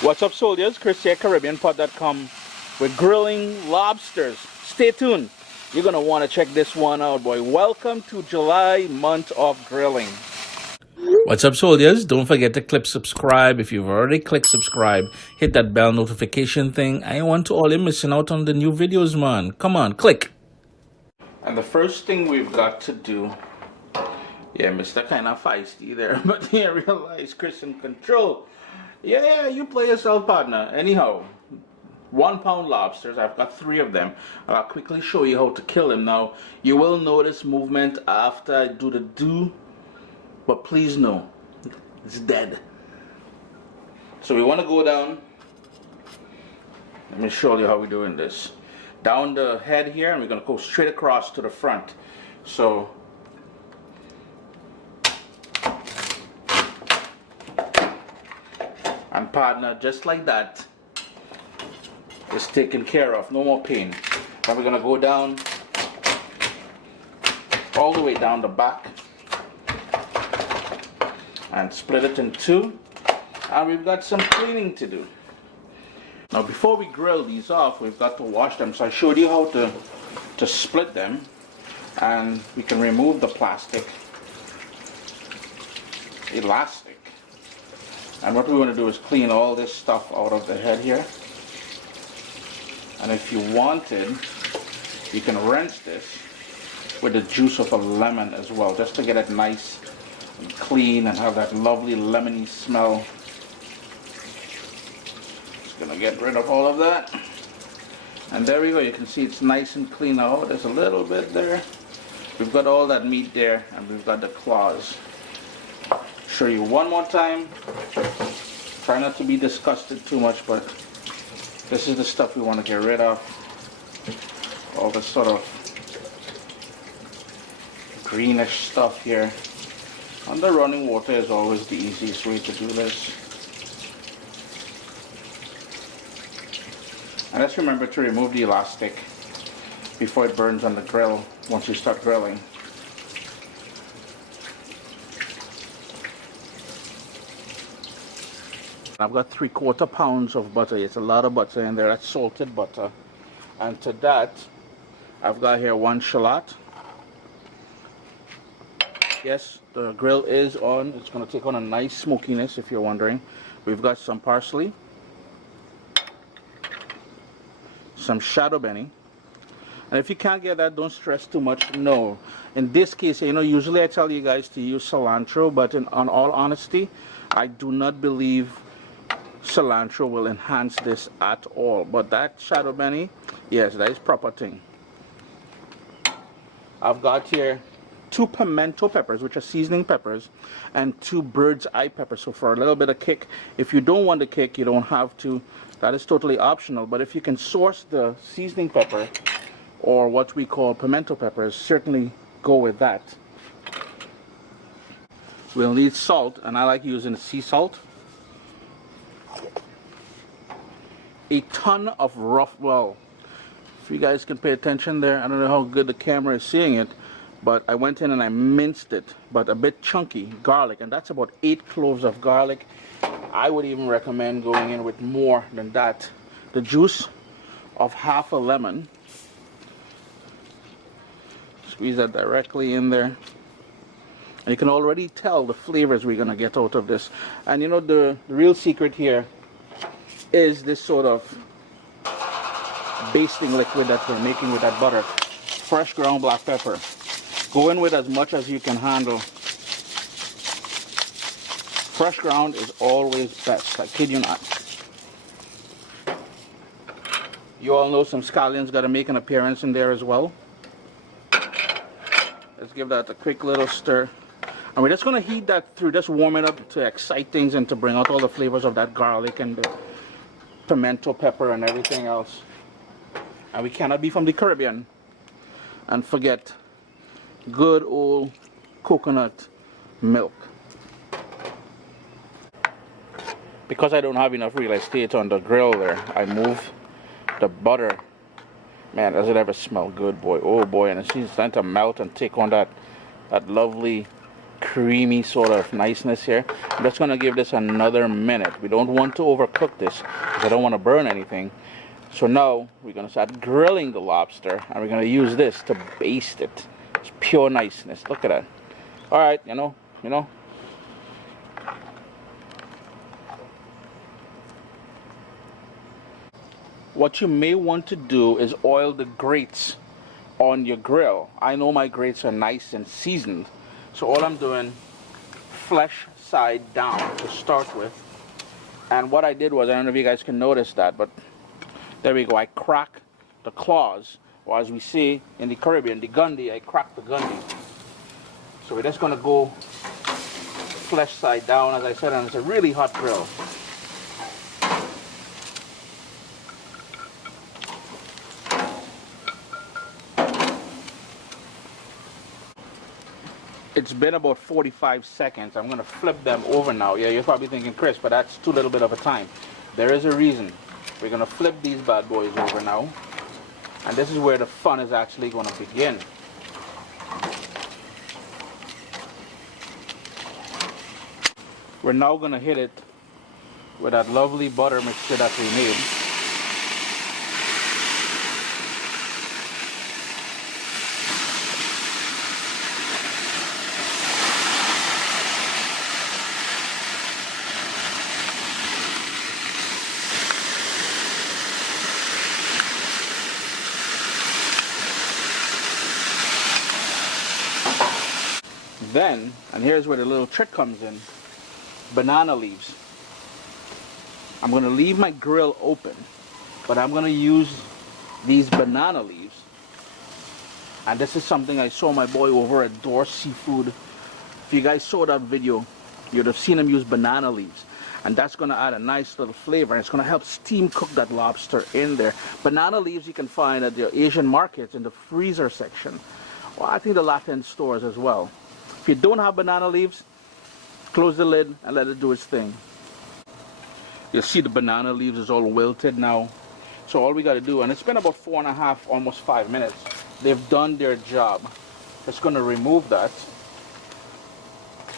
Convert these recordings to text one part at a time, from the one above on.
What's up, soldiers? Chris here, CaribbeanPot.com. We're grilling lobsters. Stay tuned. You're going to want to check this one out, boy. Welcome to July month of grilling. What's up, soldiers? Don't forget to click subscribe. If you've already clicked subscribe, hit that bell notification thing. I want to all you missing out on the new videos, man. Come on, click. And the first thing we've got to do, yeah, Mr. kind of feisty there, but yeah, realize Chris in control. Yeah, you play yourself, partner. Anyhow, 1 pound lobsters. I've got 3 of them. I'll quickly show you how to kill them. Now, you will notice movement after I do the do, but please know, it's dead. So we want to go down. Let me show you how we're doing this. Down the head here, and we're going to go straight across to the front. So and partner, just like that, is taken care of. No more pain. Then we're gonna go down all the way down the back and split it in 2. And we've got some cleaning to do. Now before we grill these off, we've got to wash them. So I showed you how to split them, and we can remove the plastic elastic. And what we want to do is clean all this stuff out of the head here. And if you wanted, you can rinse this with the juice of a lemon as well, just to get it nice and clean and have that lovely lemony smell. Just gonna get rid of all of that. And there we go, you can see it's nice and clean now. There's a little bit there. We've got all that meat there, and we've got the claws. Show you one more time. Try not to be disgusted too much, but this is the stuff we want to get rid of. All the sort of greenish stuff here. And the running water is always the easiest way to do this. And let's remember to remove the elastic before it burns on the grill once you start grilling. I've got 3/4 pounds of butter. It's a lot of butter in there. That's salted butter. And to that, I've got here 1 shallot. Yes, the grill is on. It's going to take on a nice smokiness, if you're wondering. We've got some parsley, some Shado beni. And if you can't get that, don't stress too much. No. In this case, you know, usually I tell you guys to use cilantro, but on all honesty, I do not believe cilantro will enhance this at all. But that Shado beni, yes, that is proper thing. I've got here 2 pimento peppers, which are seasoning peppers, and 2 bird's eye peppers. So for a little bit of kick, if you don't want the kick, you don't have to. That is totally optional. But if you can source the seasoning pepper, or what we call pimento peppers, certainly go with that. We'll need salt, and I like using sea salt. A ton of rough, well, if you guys can pay attention there, I don't know how good the camera is seeing it, but I went in and I minced it, but a bit chunky, garlic, and that's about 8 cloves of garlic. I would even recommend going in with more than that. The juice of half a lemon. Squeeze that directly in there. And you can already tell the flavors we're going to get out of this. And you know, the real secret here is this sort of basting liquid that we're making with that butter. Fresh ground black pepper. Go in with as much as you can handle. Fresh ground is always best, I kid you not. You all know some scallions got to make an appearance in there as well. Let's give that a quick little stir. And we're just going to heat that through, just warm it up to excite things and to bring out all the flavors of that garlic and the pimento pepper and everything else. And we cannot be from the Caribbean and forget good old coconut milk. Because I don't have enough real estate on the grill there, I move the butter. Man, does it ever smell good, boy. Oh boy, and it's starting to melt and take on that lovely creamy sort of niceness here. I'm just going to give this another minute. We don't want to overcook this because I don't want to burn anything. So now we're going to start grilling the lobster, and we're going to use this to baste it. It's pure niceness. Look at that. All right, you know. What you may want to do is oil the grates on your grill. I know my grates are nice and seasoned. So all I'm doing, flesh side down to start with. And what I did was, I don't know if you guys can notice that, but there we go. I crack the claws, or as we say in the Caribbean, the gundy. I crack the gundy. So we're just going to go flesh side down, as I said, and it's a really hot grill. It's been about 45 seconds. I'm going to flip them over now. Yeah, you're probably thinking, Chris, but that's too little bit of a time. There is a reason. We're going to flip these bad boys over now. And this is where the fun is actually going to begin. We're now going to hit it with that lovely butter mixture that we made. Then, and here's where the little trick comes in, banana leaves. I'm going to leave my grill open, but I'm going to use these banana leaves. And this is something I saw my boy over at Door Seafood. If you guys saw that video, you'd have seen him use banana leaves. And that's going to add a nice little flavor. And it's going to help steam cook that lobster in there. Banana leaves you can find at the Asian markets in the freezer section. Well, I think the Latin stores as well. If you don't have banana leaves, close the lid and let it do its thing. You'll see the banana leaves is all wilted now. So all we got to do, and it's been about 4.5, almost 5 minutes. They've done their job. Just going to remove that.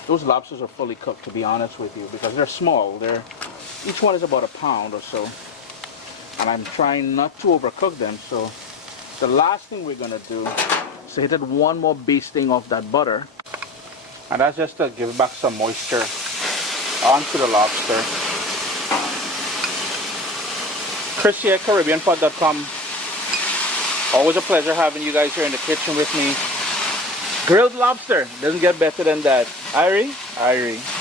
Those lobsters are fully cooked, to be honest with you, because they're small. Each one is about a pound or so. And I'm trying not to overcook them. So the last thing we're going to do is hit it one more basting of that butter. And that's just to give back some moisture onto the lobster. Chris here, CaribbeanPot.com. Always a pleasure having you guys here in the kitchen with me. Grilled lobster. Doesn't get better than that. Irie? Irie.